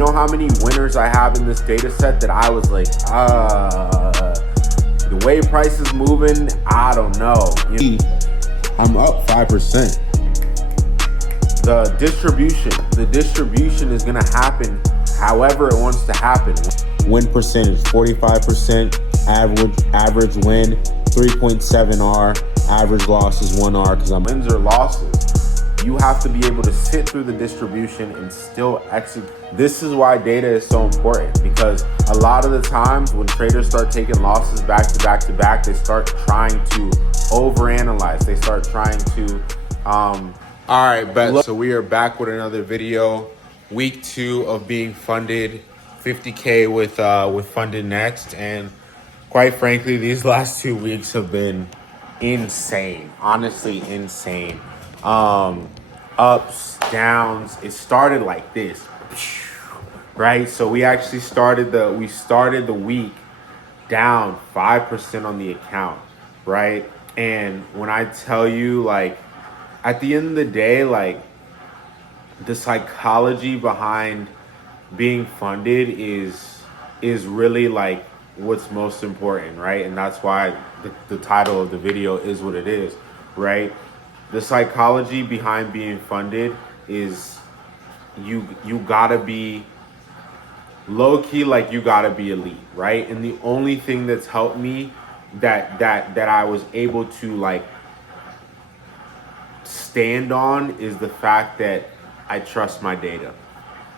know how many winners I have in this data set that I was like, the way price is moving, I don't know. I'm up 5%. The distribution is gonna happen however it wants to happen. Win percentage, 45%, average win, 3.7 R, average loss is 1 R because I'm wins or losses. You have to be able to sit through the distribution and still execute. This is why data is so important, because a lot of the times when traders start taking losses back to back to back, they start trying to overanalyze. They start trying to, all right, bet. So we are back with another video. Week 2 of being funded, 50K with Funded Next. And quite frankly, these last 2 weeks have been insane, honestly insane. Ups, downs. It started like this, right? So we actually started the week down 5% on the account, right? And when I tell you, like, at the end of the day, like, the psychology behind being funded is really like what's most important, right? And that's why the title of the video is what it is, right? The psychology behind being funded is you gotta be low key, like you gotta be elite, right? And the only thing that's helped me that I was able to like stand on is the fact that I trust my data.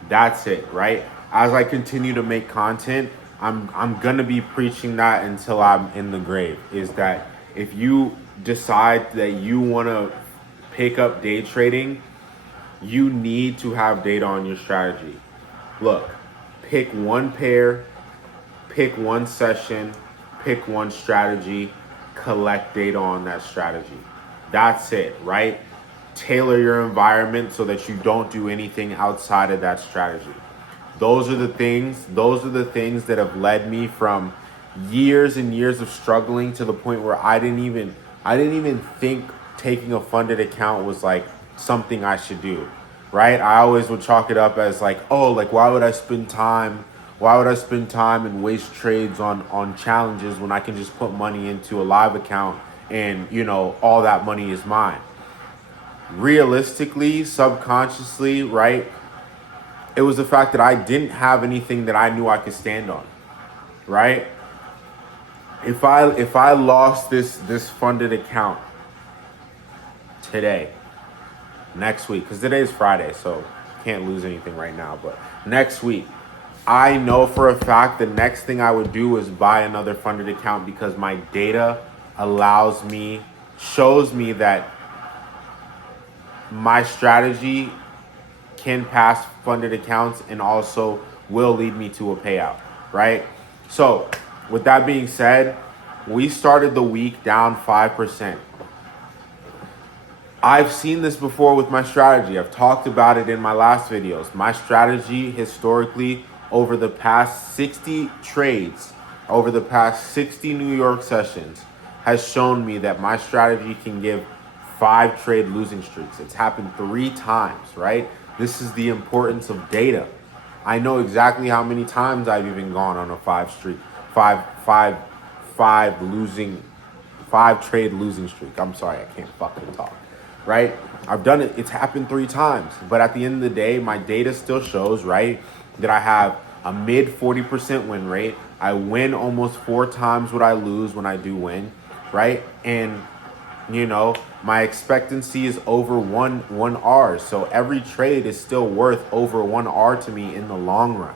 That's it, right? As I continue to make content, I'm gonna be preaching that until I'm in the grave, is that if you decide that you wanna pick up day trading, you need to have data on your strategy. Look, pick one pair, pick one session, pick one strategy, collect data on that strategy. That's it, right? Tailor your environment so that you don't do anything outside of that strategy. Those are the things that have led me from years and years of struggling to the point where I didn't even think taking a funded account was like something I should do, right? I always would chalk it up as like, oh, like why would I spend time and waste trades on challenges when I can just put money into a live account and, you know, all that money is mine. Realistically, subconsciously, right? It was the fact that I didn't have anything that I knew I could stand on, right? If I lost this funded account today, next week, because today is Friday, so can't lose anything right now, but next week, I know for a fact the next thing I would do is buy another funded account, because my data shows me that my strategy can pass funded accounts and also will lead me to a payout, right? So with that being said, we started the week down 5%. I've seen this before with my strategy. I've talked about it in my last videos. My strategy historically over the past 60 trades, over the past 60 New York sessions, has shown me that my strategy can give 5 trade losing streaks. It's happened 3 times, right? This is the importance of data. I know exactly how many times I've even gone on a 5 trade losing streak. I'm sorry, I can't fucking talk, right? I've done it. It's happened 3 times. But at the end of the day, my data still shows, right, that I have a mid 40% win rate. I win almost 4 times what I lose when I do win, right? And, you know, my expectancy is over 1 R. So every trade is still worth over 1 R to me in the long run,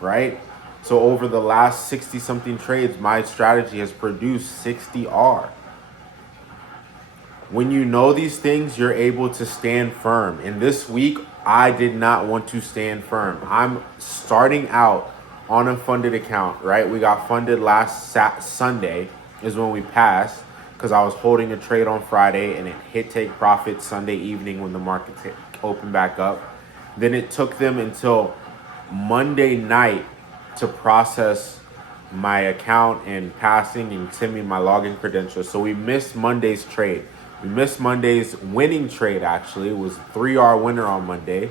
right? So over the last 60 something trades, my strategy has produced 60 R. When you know these things, you're able to stand firm. And this week, I did not want to stand firm. I'm starting out on a funded account, right? We got funded last Sunday is when we passed, because I was holding a trade on Friday and it hit take profit Sunday evening when the market opened back up. Then it took them until Monday night to process my account and passing and send me my login credentials. So we missed Monday's trade. We missed Monday's winning trade, actually. It was a 3R winner on Monday.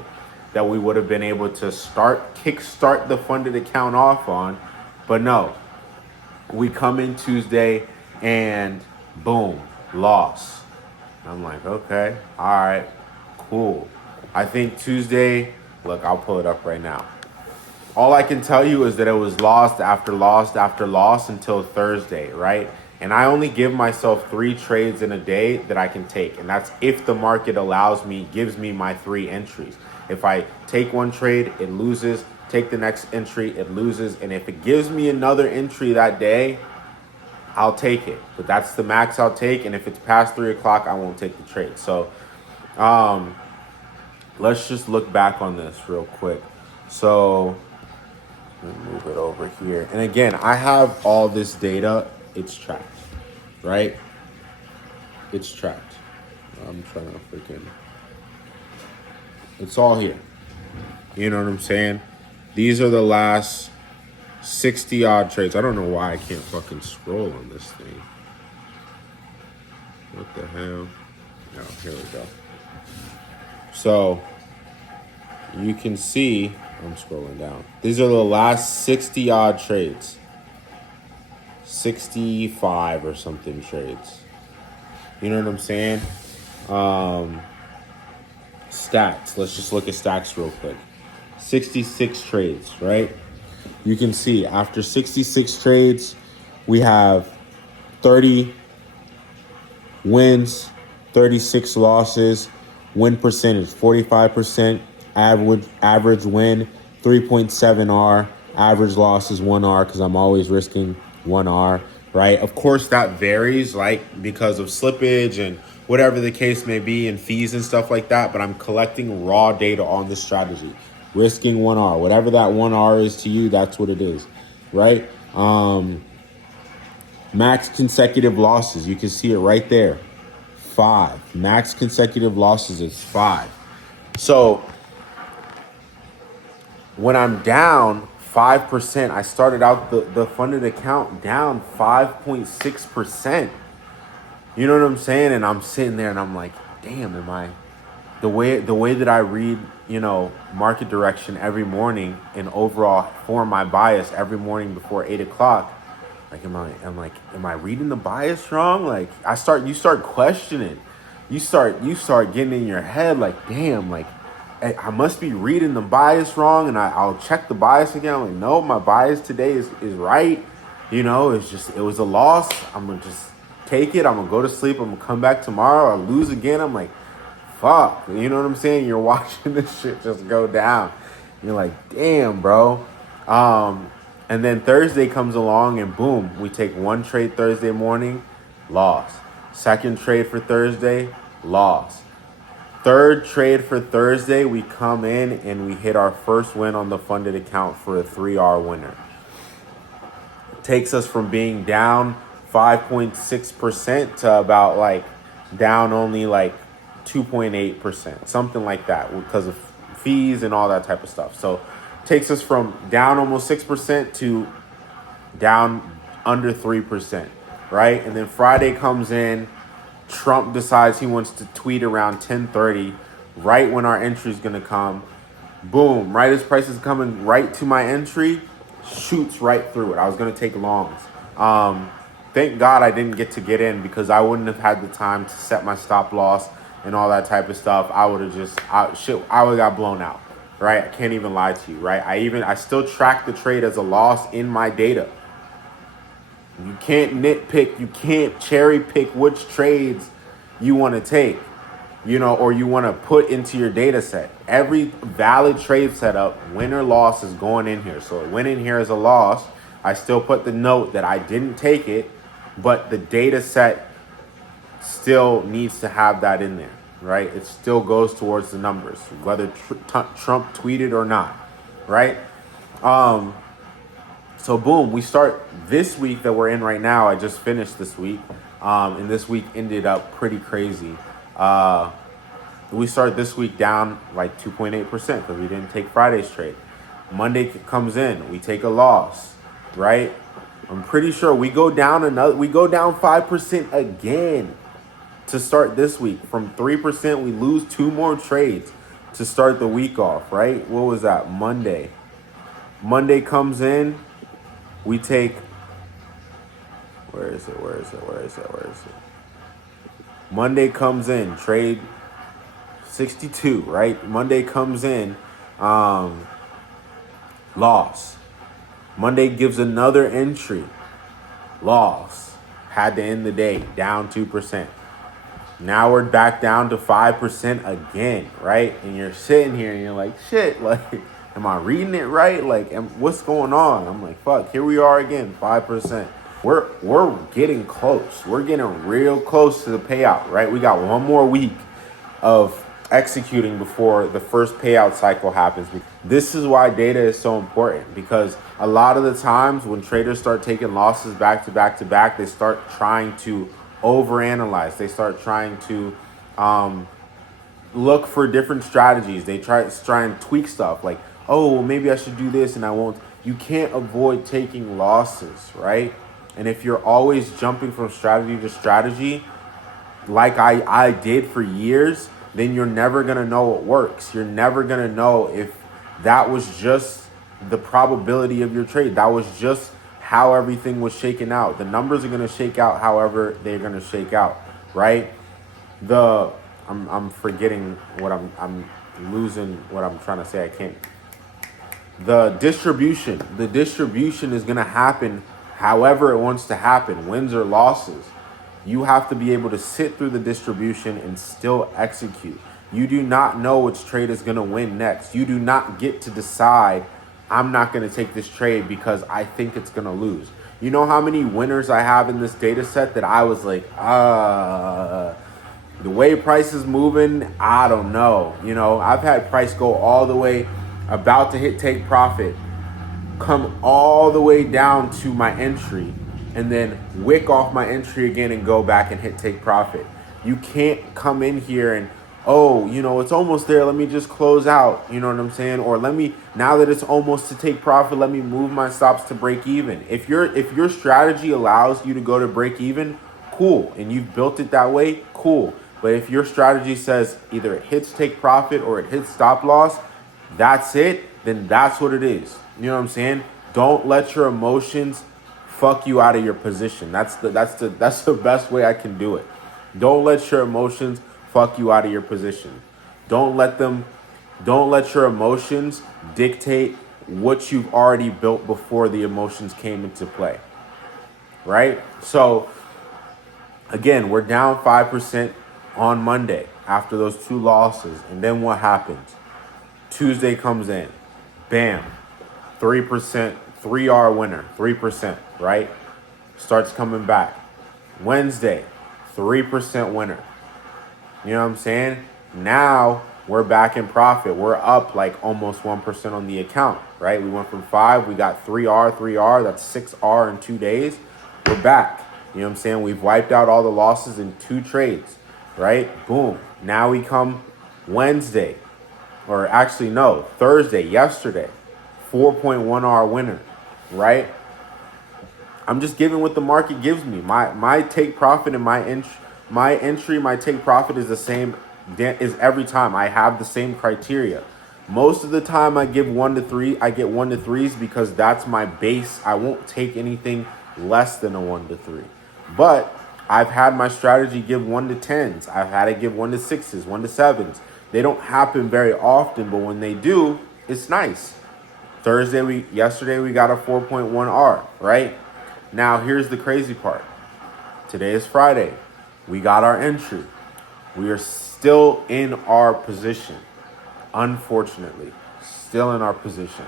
that we would have been able to kickstart the funded account off on. But no, we come in Tuesday and boom, loss. I'm like, okay, all right, cool. I think Tuesday, look, I'll pull it up right now. All I can tell you is that it was lost after loss after loss until Thursday, right? And I only give myself 3 trades in a day that I can take. And that's if the market gives me my 3 entries. If I take one trade, it loses. Take the next entry, it loses. And if it gives me another entry that day, I'll take it. But that's the max I'll take. And if it's past 3 o'clock, I won't take the trade. So let's just look back on this real quick. So let me move it over here. And again, I have all this data. It's tracked, right? It's tracked. I'm trying to it's all here. You know what I'm saying? These are the last 60 odd trades. I don't know why I can't fucking scroll on this thing. What the hell? Oh, here we go. So you can see, I'm scrolling down. These are the last 60 odd trades. 65 or something trades. You know what I'm saying? Stacks. Let's just look at stacks real quick. 66 trades, right? You can see after 66 trades, we have 30 wins, 36 losses, win percentage 45%, average win 3.7 R, average loss is 1 R because I'm always risking 1 R, right? Of course that varies, like because of slippage and whatever the case may be and fees and stuff like that, but I'm collecting raw data on this strategy. Risking 1 R, whatever that 1 R is to you, that's what it is, right? Max consecutive losses, you can see it right there, 5. Max consecutive losses is 5. So when I'm down 5%, I started out the funded account down 5.6%. You know what I'm saying? And I'm sitting there and I'm like, damn, the way that I read, market direction every morning and overall form my bias every morning before 8 o'clock. Like, am I reading the bias wrong? Like you start questioning. You start getting in your head like, damn, like I must be reading the bias wrong. And I'll check the bias again. I'm like, no, my bias today is right. It was a loss. I'm going to just take it. I'm going to go to sleep. I'm going to come back tomorrow. I'll lose again. I'm like, fuck. You know what I'm saying? You're watching this shit just go down. You're like, damn, bro. And then Thursday comes along and boom, we take one trade Thursday morning, loss. Second trade for Thursday, loss. Third trade for Thursday, we come in and we hit our first win on the funded account for a 3R winner. It takes us from being down 5.6% to about like down only like 2.8%, something like that because of fees and all that type of stuff. So takes us from down almost 6% to down under 3%, right? And then Friday comes in, Trump decides he wants to tweet around 10:30, right when our entry is going to come. Boom, right as price is coming right to my entry, shoots right through it. I was going to take longs. Thank God I didn't get in because I wouldn't have had the time to set my stop loss and all that type of stuff. I would have got blown out. Right? I can't even lie to you, right? I still track the trade as a loss in my data. You can't nitpick, you can't cherry pick which trades you want to take, or you want to put into your data set. Every valid trade setup, win or loss, is going in here. So a win in here is a loss. I still put the note that I didn't take it, but the data set still needs to have that in there. Right? It still goes towards the numbers, whether Trump tweeted or not, right? So boom, we start this week that we're in right now. I just finished this week, and this week ended up pretty crazy. We start this week down like 2.8% because we didn't take Friday's trade. Monday comes in, we take a loss, right? I'm pretty sure we go down 5% again. To start this week from 3%, we lose 2 more trades. to start the week off, right? What was that? Monday. Monday comes in, we take, where is it? Monday comes in, trade 62, right? Monday comes in, loss. Monday gives another entry, loss. Had to end the day, down 2%. Now we're back down to 5% again, right? And you're sitting here and you're like, shit, like, am I reading it right? Like, what's going on? I'm like, fuck, here we are again, 5%. We're getting close. We're getting real close to the payout, right? We got one more week of executing before the first payout cycle happens. This is why data is so important, because a lot of the times when traders start taking losses back to back to back, they start trying to overanalyze. They start trying to look for different strategies. They try and tweak stuff like, oh, well, maybe I should do this and I won't. You can't avoid taking losses, right? And if you're always jumping from strategy to strategy, like I did for years, then you're never going to know what works. You're never going to know if that was just the probability of your trade. That was just how everything was shaken out. The numbers are going to shake out however they're going to shake out, right? I'm forgetting what I'm losing what I'm trying to say. I can't. The distribution is going to happen however it wants to happen, wins or losses. You have to be able to sit through the distribution and still execute. You do not know which trade is going to win next. You do not get to decide, I'm not going to take this trade because I think it's going to lose. You know how many winners I have in this data set that I was like, the way price is moving, I don't know. You know, I've had price go all the way, about to hit take profit, come all the way down to my entry, and then wick off my entry again and go back and hit take profit. You can't come in here and, oh, you know, it's almost there, let me just close out, you know what I'm saying? Or let me, now that it's almost to take profit, let me move my stops to break even. If your strategy allows you to go to break even, cool, and you've built it that way, cool. But if your strategy says either it hits take profit or it hits stop loss, that's it, then that's what it is. You know what I'm saying? Don't let your emotions fuck you out of your position. That's the best way I can do it. Don't let your emotions fuck you out of your position. Don't let your emotions dictate what you've already built before the emotions came into play. Right? So again, we're down 5% on Monday after those two losses. And then what happens? Tuesday comes in. Bam. 3%, 3R winner, 3%, right? Starts coming back. Wednesday, 3% winner. You know what I'm saying? Now we're back in profit. We're up like almost 1% on the account, right? We went from 5, we got 3R, that's 6R in 2 days. We're back. You know what I'm saying? We've wiped out all the losses in 2 trades, right? Boom. Now we come Wednesday, or actually no, Thursday, yesterday, 4.1R winner, right? I'm just giving what the market gives me. My take profit and my entry, my take profit is the same, is every time. I have the same criteria. Most of the time I give 1 to 3. I get 1 to 3s because that's my base. I won't take anything less than a 1 to 3. But I've had my strategy give 1 to 10s. I've had it give 1 to 6s, 1 to 7s. They don't happen very often, but when they do, it's nice. Yesterday we got a 4.1R, right? Now here's the crazy part. Today is Friday. We got our entry. We are still in our position. Unfortunately, still in our position.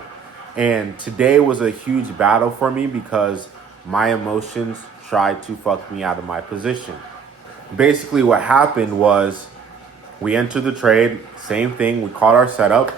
And today was a huge battle for me because my emotions tried to fuck me out of my position. Basically what happened was we entered the trade, same thing. We caught our setup.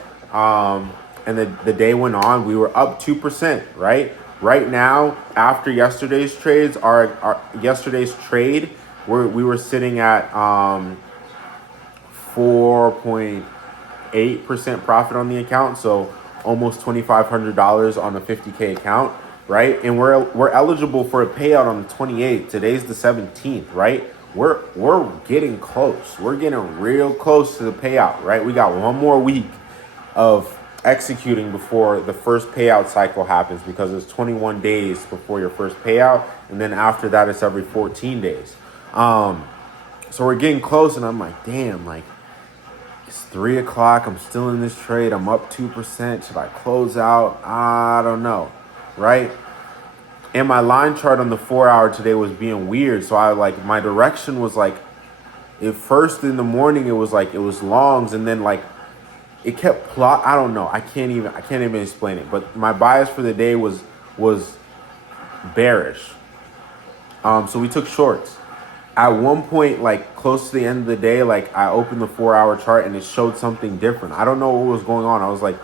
And the day went on. We were up 2%, right? Right now, after yesterday's trades, our yesterday's trade, we were sitting at 4.8% profit on the account, so almost $2,500 on a 50K account, right? And we're eligible for a payout on the 28th. Today's the 17th, right? we're getting close. We're getting real close to the payout, right? We got one more week of executing before the first payout cycle happens, because it's 21 days before your first payout, and then after that it's every 14 days. So we're getting close, and I'm like, damn, like it's 3 o'clock. I'm still in this trade. I'm up 2%. Should I close out? I don't know, right? And my line chart on the 4 hour today was being weird. So I like, my direction was like, at first in the morning it was like, it was longs, and then like it kept plot. I don't know. I can't even explain it. But my bias for the day was bearish. So we took shorts. At one point, like close to the end of the day, like I opened the 4 hour chart and it showed something different. I don't know what was going on. I was like,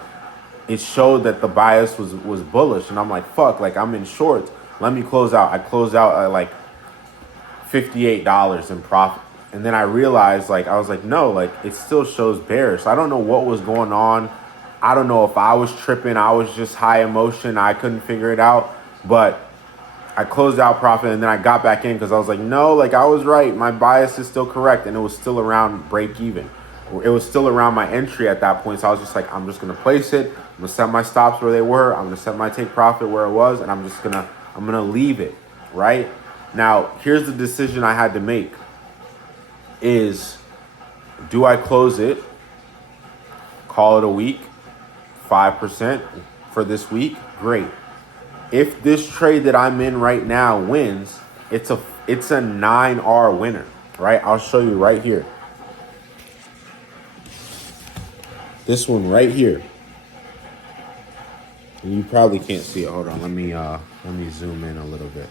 it showed that the bias was bullish, and I'm like, fuck, like I'm in shorts. Let me close out. I closed out at like $58 in profit. And then I realized, like, I was like, no, like it still shows bearish. So I don't know what was going on. I don't know if I was tripping. I was just high emotion. I couldn't figure it out. But I closed out profit, and then I got back in because I was like, no, like I was right. My bias is still correct. And it was still around break even. It was still around my entry at that point. So I was just like, I'm just going to place it. I'm going to set my stops where they were. I'm going to set my take profit where it was. And I'm going to leave it, right? Now, here's the decision I had to make is, do I close it, call it a week, 5% for this week? Great. If this trade that I'm in right now wins, it's a 9R winner, right? I'll show you right here. This one right here. And you probably can't see it. Hold on, let me zoom in a little bit.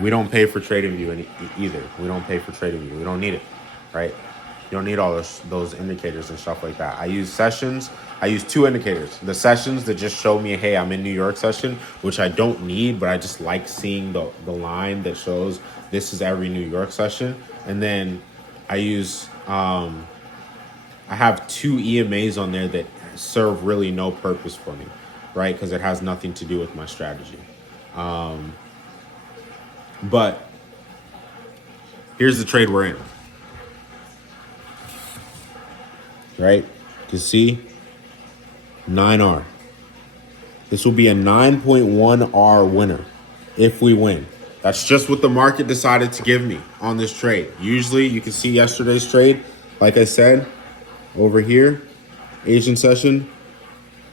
We don't pay for TradingView either. We don't pay for TradingView. We don't need it, right? You don't need all those indicators and stuff like that. I use sessions. I use two indicators. The sessions that just show me, hey, I'm in New York session, which I don't need, but I just like seeing the line that shows this is every New York session. And then I use, I have two EMAs on there that serve really no purpose for me, right? Because it has nothing to do with my strategy. But here's the trade we're in. Right? You can see 9R. This will be a 9.1R winner if we win. That's just what the market decided to give me on this trade. Usually you can see yesterday's trade, like I said, over here, Asian session,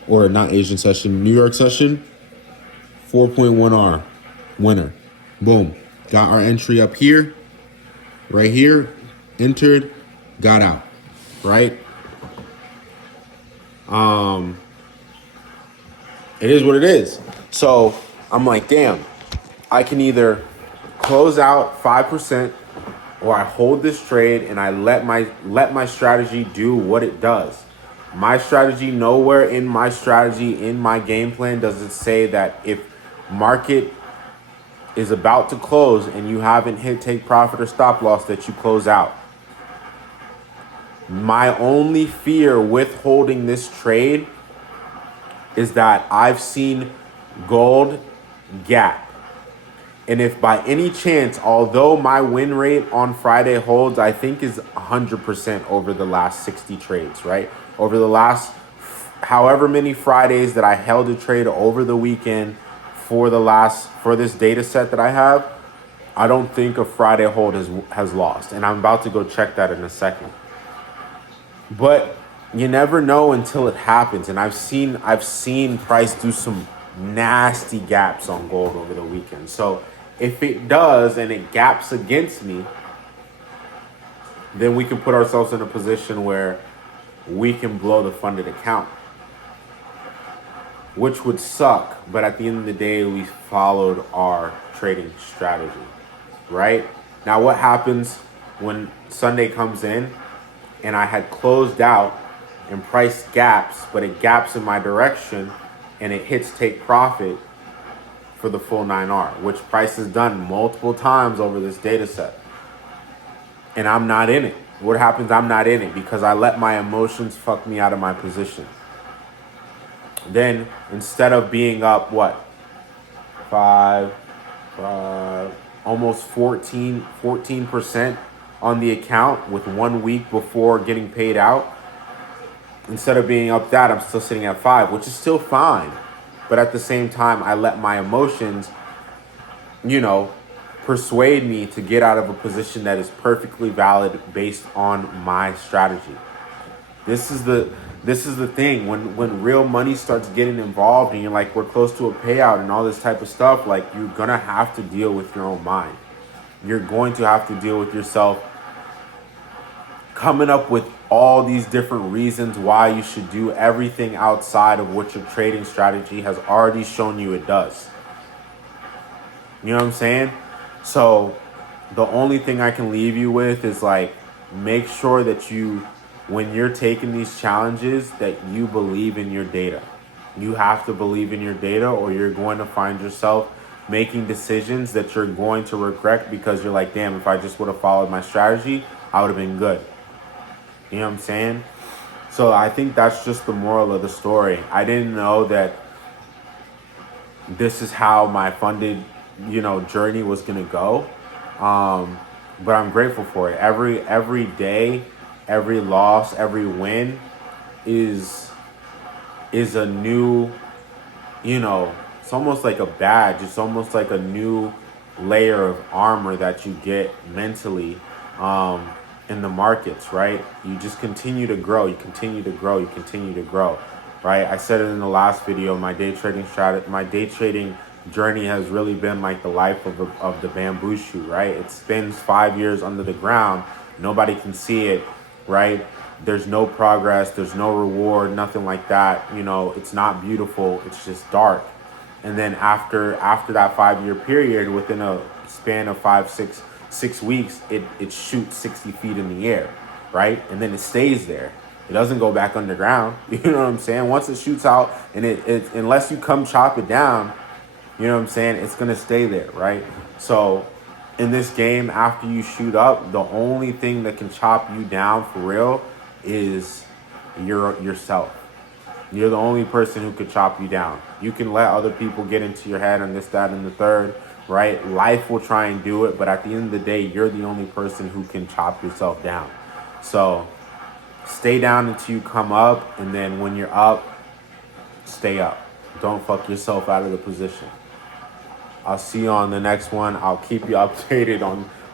or not Asian session, New York session, 4.1R winner. Boom. Got our entry up here, right here, entered, got out, right? It is what it is. So I'm like, damn, I can either close out 5%, or I hold this trade and I let my strategy do what it does. My strategy, nowhere in my strategy, in my game plan, does it say that if market is about to close and you haven't hit take profit or stop loss, that you close out. My only fear with holding this trade is that I've seen gold gap. And if by any chance, although my win rate on Friday holds, I think is 100% over the last 60 trades, right? Over the last however many Fridays that I held a trade over the weekend for this data set that I have, I don't think a Friday hold has lost. And I'm about to go check that in a second. But you never know until it happens. And I've seen price do some nasty gaps on gold over the weekend. So if it does and it gaps against me, then we can put ourselves in a position where we can blow the funded account, which would suck. But at the end of the day, we followed our trading strategy, right? Now, what happens when Sunday comes in and I had closed out and price gaps, but it gaps in my direction and it hits take profit for the full 9R, which price has done multiple times over this data set. And I'm not in it. What happens? I'm not in it because I let my emotions fuck me out of my position. Then instead of being up, what? 5, almost 14% on the account with 1 week before getting paid out. Instead of being up that, I'm still sitting at 5, which is still fine. But at the same time, I let my emotions, you know, persuade me to get out of a position that is perfectly valid based on my strategy. This is the thing when real money starts getting involved and you're like, we're close to a payout and all this type of stuff, like, you're gonna have to deal with your own mind. You're going to have to deal with yourself coming up with all these different reasons why you should do everything outside of what your trading strategy has already shown you it does. You know what I'm saying? So the only thing I can leave you with is, like, make sure that you, when you're taking these challenges, that you believe in your data. You have to believe in your data, or you're going to find yourself making decisions that you're going to regret, because you're like, damn, if I just would have followed my strategy, I would have been good. You know what I'm saying? So I think that's just the moral of the story. I didn't know that this is how my funded, journey was gonna go. But I'm grateful for it. Every day, every loss, every win is a new, it's almost like a badge. It's almost like a new layer of armor that you get mentally in the markets, right? You just continue to grow. You continue to grow. You continue to grow, right? I said it in the last video. My day trading journey has really been like the life of the bamboo shoot, right? It spins 5 years under the ground. Nobody can see it, right? There's no progress. There's no reward. Nothing like that. It's not beautiful. It's just dark. And then after that 5 year period, within a span of 6 weeks, it shoots 60 feet in the air, right? And then it stays there. It doesn't go back underground. You know what I'm saying? Once it shoots out, and it unless you come chop it down, you know what I'm saying, it's gonna stay there, right? So in this game, after you shoot up, the only thing that can chop you down for real is yourself. You're the only person who could chop you down. You can let other people get into your head and this, that, and the third, right? Life will try and do it, but at the end of the day, you're the only person who can chop yourself down. So stay down until you come up, and then when you're up, stay up. Don't fuck yourself out of the position. I'll see you on the next one. I'll keep you updated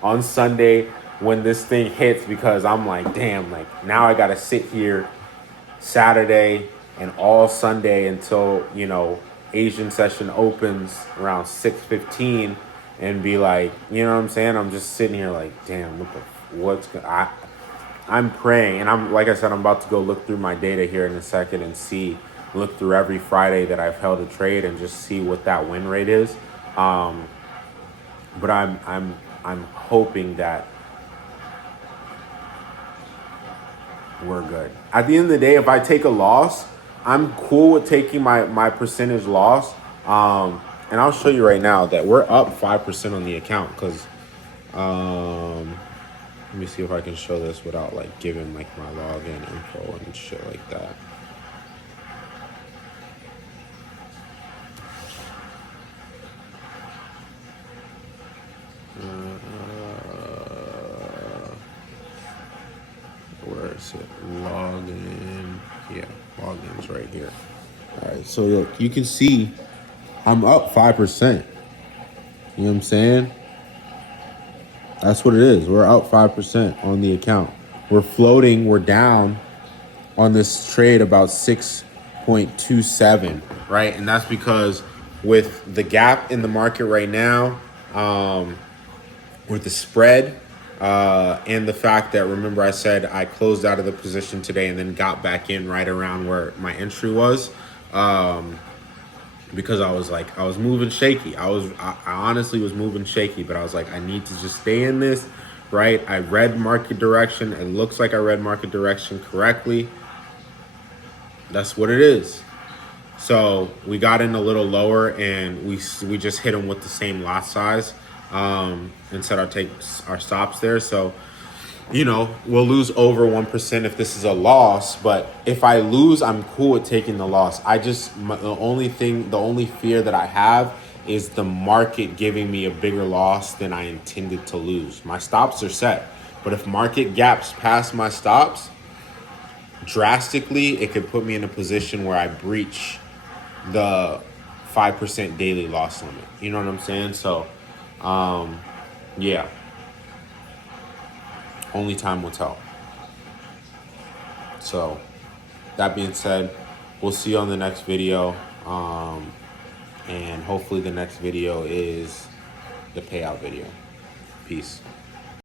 on Sunday when this thing hits, because I'm like, damn, like, now I gotta sit here Saturday and all Sunday until, Asian session opens around 6:15, and be like, you know what I'm saying? I'm just sitting here like, damn, I'm praying, and I'm, like I said, I'm about to go look through my data here in a second and look through every Friday that I've held a trade and just see what that win rate is. But I'm hoping that we're good. At the end of the day, if I take a loss, I'm cool with taking my percentage loss. And I'll show you right now that we're up 5% on the account, because let me see if I can show this without like giving like my login info and shit like that. Where is it? Login. Yeah, login's right here. All right, so look, you can see I'm up 5%. You know what I'm saying? That's what it is. We're up 5% on the account. We're floating. We're down on this trade about 6.27, right? And that's because with the gap in the market right now, with the spread, and the fact that, remember I said I closed out of the position today and then got back in right around where my entry was, because I was moving shaky. I honestly was moving shaky, but I was like, I need to just stay in this, right? I read market direction. It looks like I read market direction correctly. That's what it is. So we got in a little lower, and we just hit them with the same lot size, and set our stops there. So, we'll lose over 1% if this is a loss. But if I lose, I'm cool with taking the loss. The only fear that I have is the market giving me a bigger loss than I intended to lose. My stops are set, but if market gaps past my stops drastically, it could put me in a position where I breach the 5% daily loss limit. You know what I'm saying? So, yeah, only time will tell. So, that being said, we'll see you on the next video. And hopefully the next video is the payout video. Peace.